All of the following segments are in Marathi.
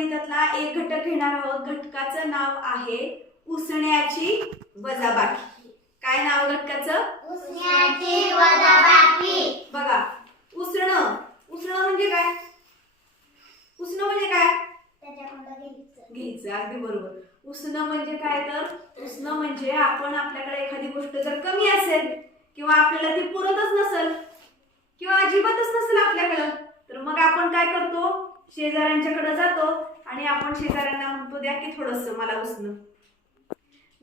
गणितातला एक घटक घेणार आहोत. घटकाचं नाव आहे उसण्याची वजाबाकी. काय नाव घटकाचं? उसण्याची वजाबाकी. बघा उसणं. उसणं म्हणजे काय? उसणं म्हणजे काय? घ्यायचं अगदी बरोबर. उसणं म्हणजे काय तर? उसणं म्हणजे आपण आपल्याकडे एखादी गोष्ट जर कमी असेल किंवा आपल्याला ती पुरतच नसेल किंवा अजिबातच नसेल आपल्याकडं तर मग आपण काय करतो? शेजाऱ्यांच्याकडे जातो. आणि आपण शेजाऱ्यांना म्हणतो द्या की थोडस मला उसणं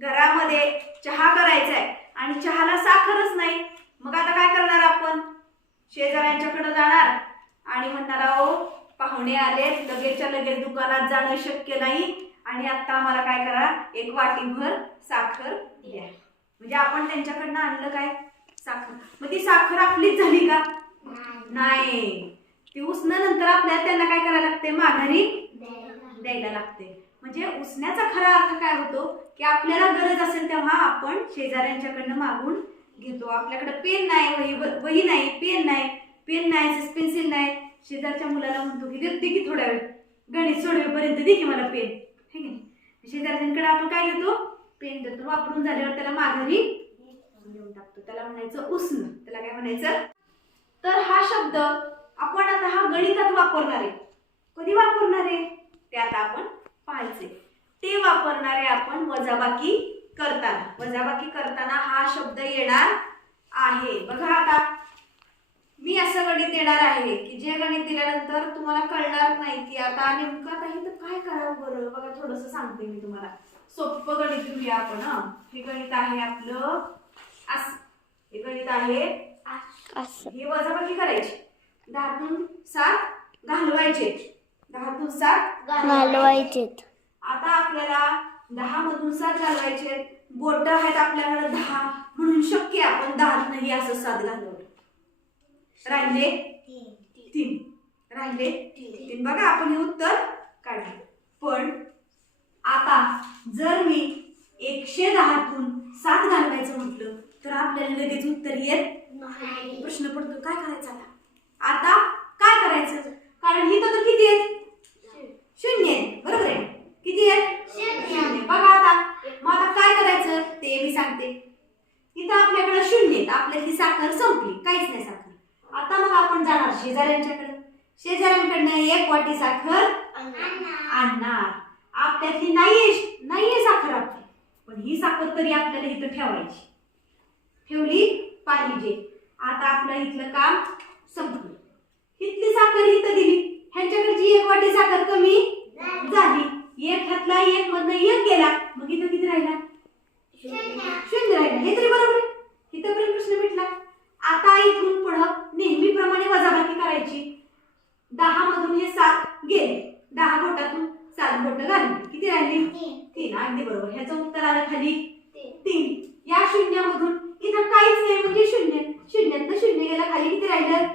घरामध्ये चहा करायचा आहे आणि चहाला साखरच नाही. मग आता काय करणार आपण? शेजाऱ्यांच्याकडे जाणार आणि म्हणणार अहो पाहुणे आले लगेचच्या लगेच दुकानात जाणं शक्य नाही आणि आता आम्हाला काय करा एक वाटीभर साखर द्या. म्हणजे आपण त्यांच्याकडनं आणलं काय? साखर. मग ती साखर आपलीच झाली का? नाही. ती उसणं नंतर आपल्याला त्यांना काय करायला लागते? माघारी द्यायला लागते. म्हणजे उसण्याचा खरा अर्थ काय होतो? की आपल्याला गरज असेल तेव्हा आपण शेजाऱ्यांच्याकडनं मागून घेतो. आपल्याकडे पेन नाही वही वही नाही पेन नाही. पेन नाही पेन्सिल नाही. शेजारच्या मुलाला म्हणतो की दे की थोड्या वेळ. गणित सोडवेपर्यंत दे की मला पेन. हे की नाही? शेजाऱ्यांकडे आपण काय देतो पेन देतो. वापरून झाल्यावर त्याला माघारी देऊन टाकतो. त्याला म्हणायचं उसणं. त्याला काय म्हणायचं? तर हा शब्द आपण आता हा गणितात वापरणार आहे. कधी वापरणार आहे? ते आता आपण पाहायचे. ते वापरणारे आपण वजाबाकी करताना. वजाबाकी करताना हा शब्द येणार आहे. बघा आता. मी असं गणित देणार आहे की जे गणित दिल्यानंतर तुम्हाला कळणार नाही की आता नेमकं आता हे तर काय करावं बरं? बघा थोडस सांगते मी तुम्हाला. सोपं गणित घेऊया आपण हं. गणित आहे आपलं असं हे गणित आहे ही वजाबाकी करायची. दहातून सात घालवायचे. दहातून सात घालवायचेत. आता आपल्याला दहा मधून सात घालवायचे बोट आहेत आपल्याकडे दहा. म्हणून शक्य आपण दहा नाही असं सात घालवलं राहिले? तीन. राहिले? तीन. बघा आपण हे उत्तर काढले. पण आता जर मी एकशे दहातून सात घालवायचं म्हटलं तर आपल्याला लगेच उत्तर येत प्रश्न पडतो काय करायचं आता आता काय करायचं कारण ही तर किती आहेत शून्य आहेत बरोबर आहे किती आहेत शून्य. बघा आता मग आता काय करायचं ते मी सांगते इथं आपल्याकडे शून्य आहेत आपल्यातली साखर संपली काहीच नाही साखर आता मग आपण जाणार शेजाऱ्यांच्याकडे? शेजाऱ्यांकडनं एक वाटी साखर आणणार. आपल्यातली नाहीये नाहीये साखर आपली. पण ही साखर तरी आपल्याला इथं ठेवायची. ठेवली पाहिजे. आता आपलं इथलं काम संपलं. इथली साखर इथं दिली. ह्यांच्याकडची एक वाटी साखर कमी झाली. एक घातला एक मधनं एक गेला. मग इथं किती राहिला? शून्य. राहिला. हे तरी बरोबर इथं प्रश्न भेटला आता इथून पुढं नेहमीप्रमाणे वजाबाकी करायची दहा मधून हे सात गेले दहा बोटातून सात बोट घालली किती राहिली तीन अगदी बरोबर. ह्याचं उत्तर आलं खाली तीन या शून्यामधून इथं काहीच नाही म्हणजे शून्य शून्यातनं शून्य गेला खाली किती राहिलं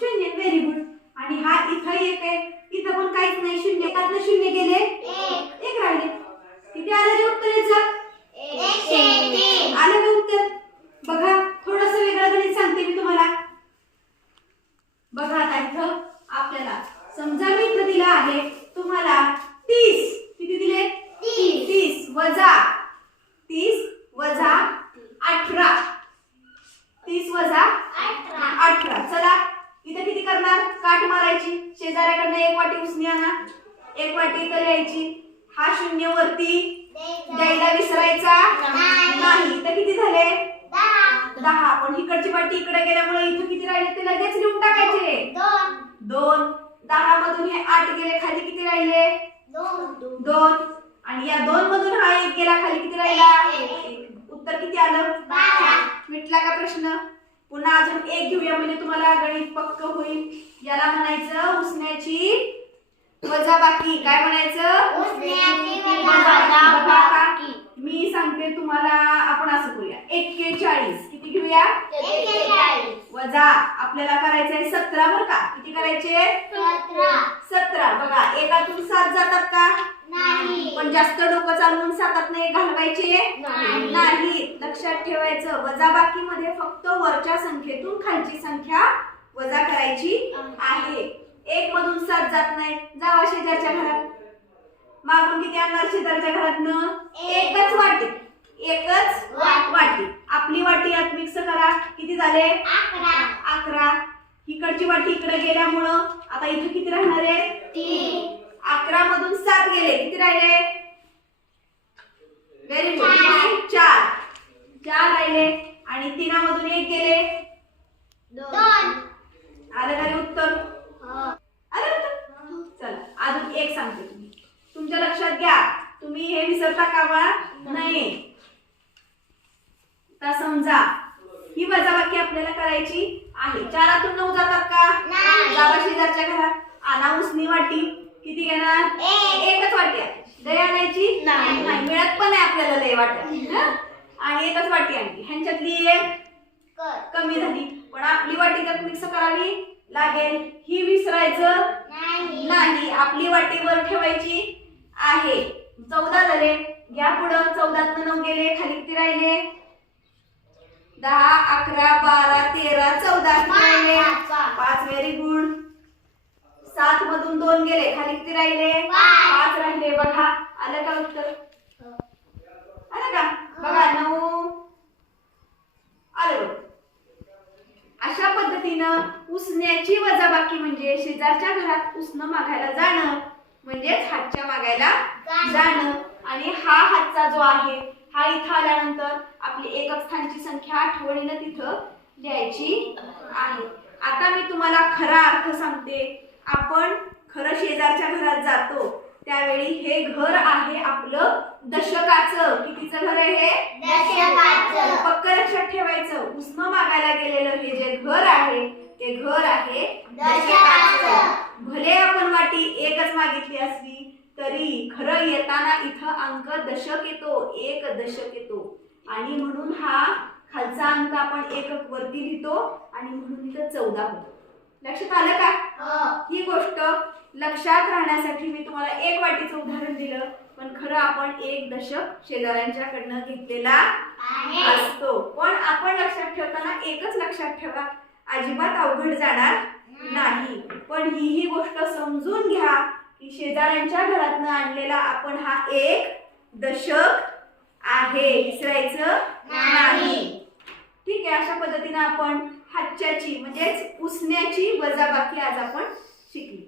शून्य व्हेरी गुड आणि हा इथं एक आहे इथं पण काहीच नाही शून्य त्यातनं शून्य गेले एक राहिले किती आलं रे उत्तर याचं आलं का उत्तर बघा थोडस वेगळं गणित सांगते मी तुम्हाला बघा आता इथं आपल्याला समजा मी इथं दिलं आहे तुम्हाला तीस किती दिले तीस वजा तीस वजा अठरा तीस वजा अठरा चला इथं किती करणार लावायची. शेजाऱ्याकडनं एक वाटी उसणी आणा. एक वाटी इथं लिहायची. हा शून्य वरती द्यायला विसरायचा नाही. इथं किती झाले? दहा. पण इकडची वाटी इकडे गेल्यामुळे इथं किती राहिले? ते लगेच लिहून टाकायचे. दोन. दहा मधून हे आठ गेले खाली किती राहिले? दोन. आणि या दोन मधून हा एक गेला खाली किती राहिला? उत्तर किती आलं? मिटला का प्रश्न? पुन्हा अजून एक घेऊया म्हणजे तुम्हाला गणित पक्क होईल. याला म्हणायचं उसण्याची वजाबाकी काय म्हणायचं. मी सांगते तुम्हाला आपण असं करूया. एक्केचाळीस. किती घेऊया? वजा. आपल्याला करायचं आहे सतरा बरं का? किती करायचे? सतरा. बघा एकातून सात जातात का? पण जास्त डोकं चालवून सातात नाही घालवायचे? नाही. लक्षात ठेवायचं. वजाबाकी मध्ये फक्त वरच्या संख्येतून खालची संख्या वजा करायची आहे. एक मधून सात जात नाही. जावा शेजारच्या घरात. आपण किती आणणार शेजारच्या घरातनं एकच वाटी. एकच वाटी. वाटी. आपली वाटी यात मिक्स करा. किती झाले? अकरा. इकडची वाटी इकडे गेल्यामुळं आता इथे किती राहणार आहे तीन अकरा मधून सात गेले किती राहिले व्हेरी गुड चार. चार चार राहिले तिनामधून एक गेले. दोन. आलं का उत्तर? हो. आलं उत्तर? चला अजून एक सांगते तुम्ही तुमच्या लक्षात घ्या तुम्ही हे विसरता कामा नाही आता समजा ही वजाबाकी आपल्याला करायची आहे. चारातून नऊ जातात का? नाही. जावा शेजारच्या घरात. उसनी वाटी. किती घेणार? एक. एकच वाटी आहे. लय आणायची? नाही. मिळत पण आहे आपल्याला लय वाट्या हं? आणि एकच वाटी आणली ह्यांच्यातली एक कमी झाली. पण आपली वाटी मिक्स करावी लागेल. ही विसरायचं नाही. नाही. आपली वाटी वर ठेवायची आहे. चौदा झाले. घ्या पुढं. चौदात नऊ गेले. खाली किती राहिले. दहा अकरा बारा तेरा चौदा राहिले. पाच. व्हेरी गुड सात मधून दोन गेले. खाली किती राहिले. पाच राहिले. बघा. आलं का उत्तर आलं का बघा नऊ आलं बघ अशा पद्धतीनं उसण्याची वजाबाकी म्हणजे शेजारच्या घरात उसनं मागायला जाणं म्हणजेच हातच्या मागायला जाणं. जाणं. आणि हा हातचा जो आहे हा इथं आल्यानंतर आपली एकक स्थानची संख्या आठवणीनं तिथं लिहायची आहे. आता मी तुम्हाला खरा अर्थ सांगते. आपण खरं शेजारच्या घरात जातो त्यावेळी हे घर आहे आपलं दशकाचं. कितीचं घर आहे हे दशकाचं. पक्क लक्षात ठेवायचं उष्ण मागायला गेलेलं हे जे घर आहे ते घर आहे दशकाचं. भले आपण वाटी एकच मागितली असली तरी खरं येताना इथं अंक दशक येतो एक दशक येतो. आणि म्हणून हा खालचा अंक आपण एकक वरती लिहितो आणि म्हणून इथं चौदा होतो. लक्षात आलं का? हो. गोष्ट लक्षात राहण्यासाठी मी तुम्हाला एक वाटीचं उदाहरण दिलं पण खरं आपण एक दशक शेजाऱ्यांच्याकडनं घेतलेला. असतो. पण आपण लक्षात ठेवताना एकच लक्षात ठेवा अजिबात अवघड जाणार नाही. पण ही ही गोष्ट समजून घ्या की शेजाऱ्यांच्या घरातनं आणलेला आपण हा एक दशक आहे. विसरायचं नाही. ठीक आहे अशा पद्धतीनं आपण हातच्याची म्हणजेच उसण्याची वजाबाकी आज आपण शिकली.